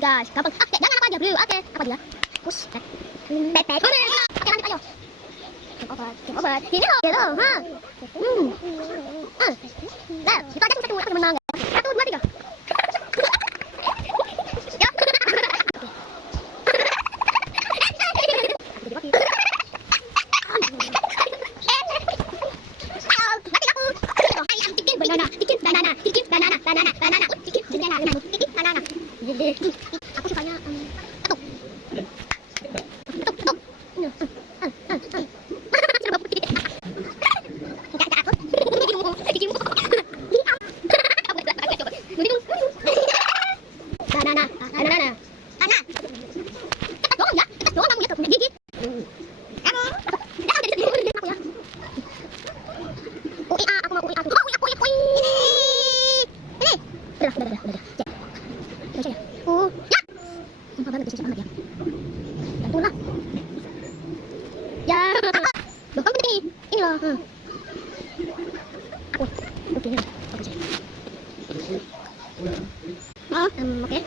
guys. Gampang. Oke, jangan apa aja, bro. Oke, apa dia? Push. Pepet. Oke, lanjut ayo. Game over. Ini loh, gitu. Ha. Nah, kita aja satu aku menang. 1, 2, 3. Aku sukanya ketuk. Ketuk. Ya, loh kamu begini, ini loh. Aku, begini, oke. Oh, oke.